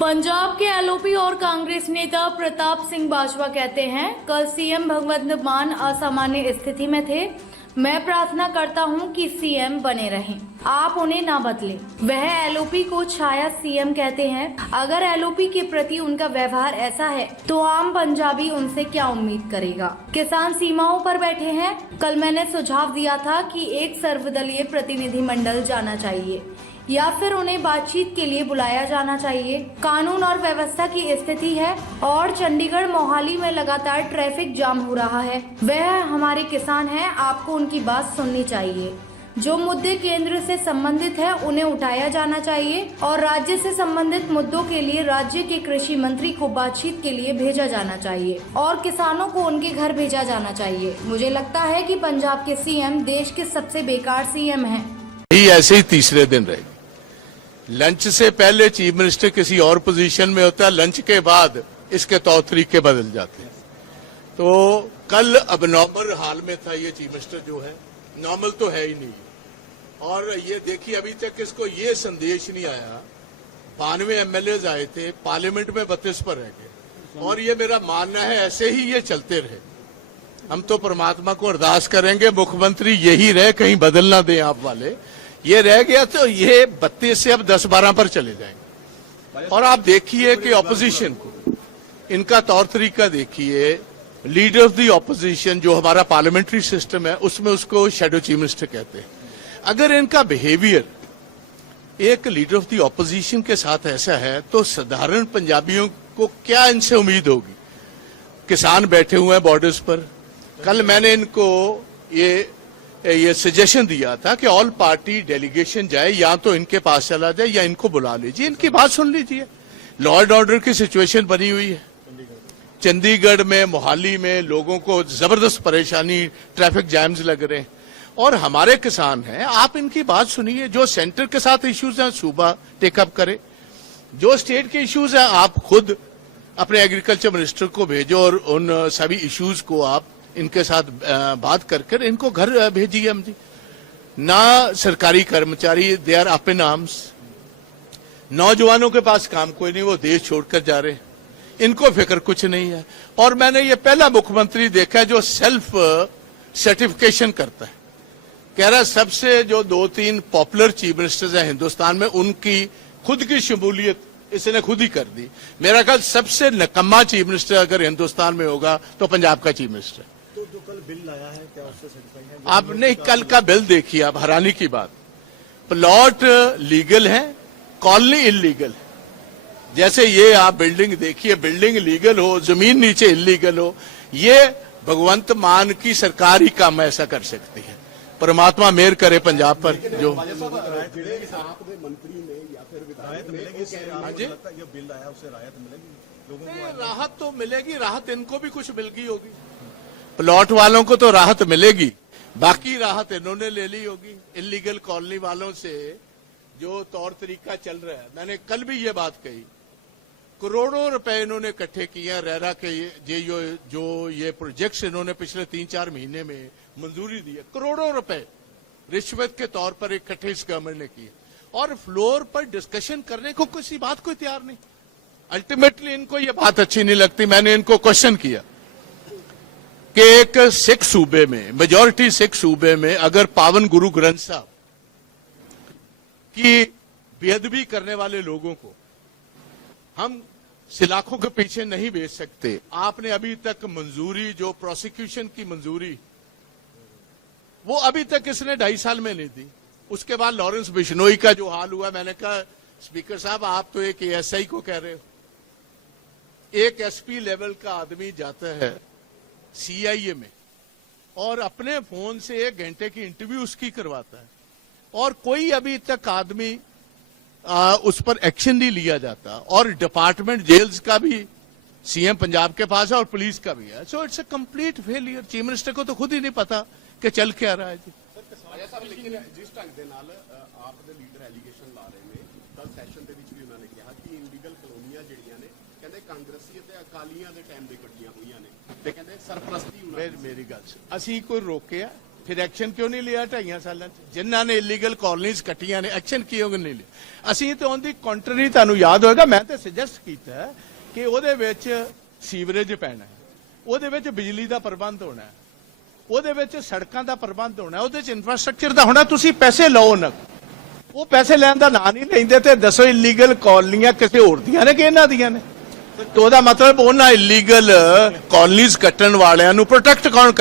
पंजाब के एलओपी और कांग्रेस नेता प्रताप सिंह बाजवा कहते हैं, कल सीएम भगवंत मान असामान्य स्थिति में थे। मैं प्रार्थना करता हूं कि सीएम बने रहें, आप उन्हें ना बदलें। वह एलओपी को छाया सीएम कहते हैं। अगर एलओपी के प्रति उनका व्यवहार ऐसा है तो आम पंजाबी उनसे क्या उम्मीद करेगा। किसान सीमाओं पर बैठे हैं। कल मैंने सुझाव दिया था कि एक सर्वदलीय प्रतिनिधिमंडल जाना चाहिए या फिर उन्हें बातचीत के लिए बुलाया जाना चाहिए। कानून और व्यवस्था की स्थिति है और चंडीगढ़ मोहाली में लगातार ट्रैफिक जाम हो रहा है। वह हमारे किसान हैं, आपको उनकी बात सुननी चाहिए। जो मुद्दे केंद्र से संबंधित है उन्हें उठाया जाना चाहिए और राज्य से संबंधित मुद्दों के लिए राज्य के कृषि मंत्री को बातचीत के लिए भेजा जाना चाहिए और किसानों को उनके घर भेजा जाना चाहिए। मुझे लगता है कि पंजाब के सीएम देश के सबसे बेकार सीएम हैं। ऐसे ही तीसरे दिन रहेगी। लंच से पहले चीफ मिनिस्टर किसी और पोजीशन में होता है, लंच के बाद इसके तौर तरीके बदल जाते हैं। तो कल अब नॉर्मल हाल में था ये चीफ मिनिस्टर जो है, नॉर्मल तो है ही नहीं। और ये देखिए अभी तक इसको ये संदेश नहीं आया। 92 एमएलए आए थे, पार्लियामेंट में 32 पर रह गए। और ये मेरा मानना है ऐसे ही ये चलते रहे। हम तो परमात्मा को अरदास करेंगे मुख्यमंत्री यही रहे, कहीं बदल ना दें आप वाले। ये रह गया तो ये 32 से अब 10-12 पर चले जाएंगे। और आप देखिए कि ऑपोजिशन को इनका तौर तरीका देखिए। लीडर ऑफ द ऑपोजिशन जो हमारा पार्लियामेंट्री सिस्टम है उसमें उसको शैडो चीफ मिनिस्टर कहते हैं। अगर इनका बिहेवियर एक लीडर ऑफ द ऑपोजिशन के साथ ऐसा है तो साधारण पंजाबियों को क्या इनसे उम्मीद होगी। किसान बैठे हुए हैं बॉर्डर्स पर। कल मैंने इनको ये सजेशन दिया था कि ऑल पार्टी डेलीगेशन जाए, या तो इनके पास चला जाए या इनको बुला लीजिए, इनकी बात सुन लीजिए। लॉ एंड ऑर्डर की सिचुएशन बनी हुई है चंडीगढ़ में, मोहाली में लोगों को जबरदस्त परेशानी, ट्रैफिक जैम्स लग रहे हैं। और हमारे किसान हैं, आप इनकी बात सुनिए। जो सेंटर के साथ इश्यूज हैं सूबा टेकअप करे, जो स्टेट के इश्यूज हैं आप खुद अपने एग्रीकल्चर मिनिस्टर को भेजो और उन सभी इश्यूज को आप इनके साथ बात कर इनको घर भेजिए। हम जी ना सरकारी कर्मचारी, they are up in arms. नौजवानों के पास काम कोई नहीं, वो देश छोड़कर जा रहे हैं, इनको फिक्र कुछ नहीं है। और मैंने ये पहला मुख्यमंत्री देखा है जो सेल्फ सर्टिफिकेशन करता है। कह रहा है सबसे जो 2-3 पॉपुलर चीफ मिनिस्टर्स हैं हिंदुस्तान में उनकी खुद की शमूलियत इसने खुद ही कर दी। मेरा ख्याल सबसे नकम्मा चीफ मिनिस्टर अगर हिंदुस्तान में होगा तो पंजाब का चीफ मिनिस्टर। तो जो कल बिल आया है क्या उससे सेटिस्फाई है? आपने कल का बिल देखिए, आप हैरानी की बात। प्लॉट लीगल है, कॉलोनी इलीगल है। जैसे ये आप बिल्डिंग देखिए, बिल्डिंग लीगल हो, जमीन नीचे इलीगल हो। ये भगवंत मान की सरकार ही काम ऐसा कर सकती है। परमात्मा मेहर करे पंजाब पर। जो राहत तो मिलेगी, राहत इनको भी कुछ मिल गई होगी। प्लॉट वालों को तो राहत मिलेगी, बाकी राहत इन्होंने ले ली होगी। इलीगल कॉलोनी वालों से जो तौर तरीका चल रहा है, मैंने कल भी ये बात कही, करोड़ों रुपए इन्होंने इकट्ठे किए हैं। रेरा के ये प्रोजेक्ट्स इन्होंने पिछले 3-4 महीने में मंजूरी दी है। करोड़ों रुपए रिश्वत के तौर पर इकट्ठे इस गवर्नमेंट ने किए और फ्लोर पर डिस्कशन करने को किसी बात को तैयार नहीं। अल्टीमेटली इनको ये बात अच्छी नहीं लगती। मैंने इनको क्वेश्चन किया कि एक सिख सूबे में, मेजॉरिटी सिख सूबे में अगर पावन गुरु ग्रंथ साहब की बेअदबी करने वाले लोगों को हम सलाखों के पीछे नहीं भेज सकते, आपने अभी तक मंजूरी, जो प्रोसिक्यूशन की मंजूरी, वो अभी तक इसने 2.5 साल में नहीं दी। उसके बाद लॉरेंस बिश्नोई का जो हाल हुआ, मैंने कहा स्पीकर साहब आप तो एक एएसआई को कह रहे हो। एक एसपी लेवल का आदमी जाता है सीआईए में और अपने फोन से 1 घंटे की इंटरव्यू उसकी करवाता है और कोई अभी तक आदमी उस पर एक्शन नहीं लिया जाता। और डिपार्टमेंट जेल्स का भी सीएम पंजाब के पास है और पुलिस का भी है। So it's a complete failure. Chief minister को तो खुद ही नहीं पता कि चल क्या रहा है जी। जिस ढंग ਦੇ ਨਾਲ ਆਪ ਦੇ ਲੀਡਰ ਐਲੀਗੇਸ਼ਨ ਲਾ ਰਹੇ ਨੇ, ਕੱਲ ਸੈਸ਼ਨ ਦੇ ਵਿੱਚ ਵੀ ਉਹਨਾਂ ਨੇ ਕਿਹਾ ਕਿ ਇਲੀਗਲ ਕਲੋਨੀਆਂ ਜਿਹੜੀਆਂ ਨੇ ਕਹਿੰਦੇ ਕਾਂਗਰਸੀ ਅਤੇ ਅਕਾਲੀਆਂ ਦੇ ਟਾਈਮ ਦੇ ਕੱਟੀਆਂ ਹੋਈਆਂ ਨੇ ਤੇ ਕਹਿੰਦੇ ਸਰਪ੍ਰਸਤੀ ਮੇਰੀ ਗੱਲ ਅਸੀਂ ਕੋਈ ਰੋਕਿਆ ਫਿਰ ਐਕਸ਼ਨ ਕਿਉਂ ਨਹੀਂ ਲਿਆ 2.5 ਸਾਲਾਂ 'ਚ? ਜਿਨ੍ਹਾਂ ਨੇ ਇਲੀਗਲ ਕਾਲੋਨੀਜ਼ ਕੱਟੀਆਂ ਨੇ ਐਕਸ਼ਨ ਕਿਉਂ ਨਹੀਂ ਲਿਆ? ਅਸੀਂ ਤਾਂ ਉਹਦੀ ਕੰਟਰੀ, ਤੁਹਾਨੂੰ ਯਾਦ ਹੋਏਗਾ, ਮੈਂ ਤਾਂ ਸੁਜੈਸਟ ਕੀਤਾ ਕਿ ਉਹਦੇ ਵਿੱਚ ਸੀਵਰੇਜ ਪੈਣਾ ਹੈ, ਉਹਦੇ ਵਿੱਚ ਬਿਜਲੀ ਦਾ ਪ੍ਰਬੰਧ ਹੋਣਾ ਹੈ, ਉਹਦੇ ਵਿੱਚ ਸੜਕਾਂ ਦਾ ਪ੍ਰਬੰਧ ਹੋਣਾ, ਉਹਦੇ 'ਚ ਇਨਫਰਾਸਟ੍ਰਕਚਰ ਦਾ ਹੋਣਾ। ਤੁਸੀਂ ਪੈਸੇ ਲਓ ਨਾ, ਉਹ ਪੈਸੇ ਲੈਣ ਦਾ ਨਾਂ ਨਹੀਂ ਲੈਂਦੇ ਤੇ ਦੱਸੋ ਇਲੀਗਲ ਕਾਲੋਨੀਆਂ ਕਿਸੇ ਹੋਰ ਦੀਆਂ ਨੇ ਕਿ ਇਹਨਾਂ ਦੀਆਂ ਨੇ? ਤੇ ਉਹਦਾ ਮਤਲਬ ਉਹਨਾਂ ਇਲੀਗਲ ਕਾਲੋਨੀਜ਼ ਕੱਟਣ ਵਾਲਿਆਂ ਨੂੰ ਪ੍ਰੋਟੈਕਟ ਕੌਣ ਕਰ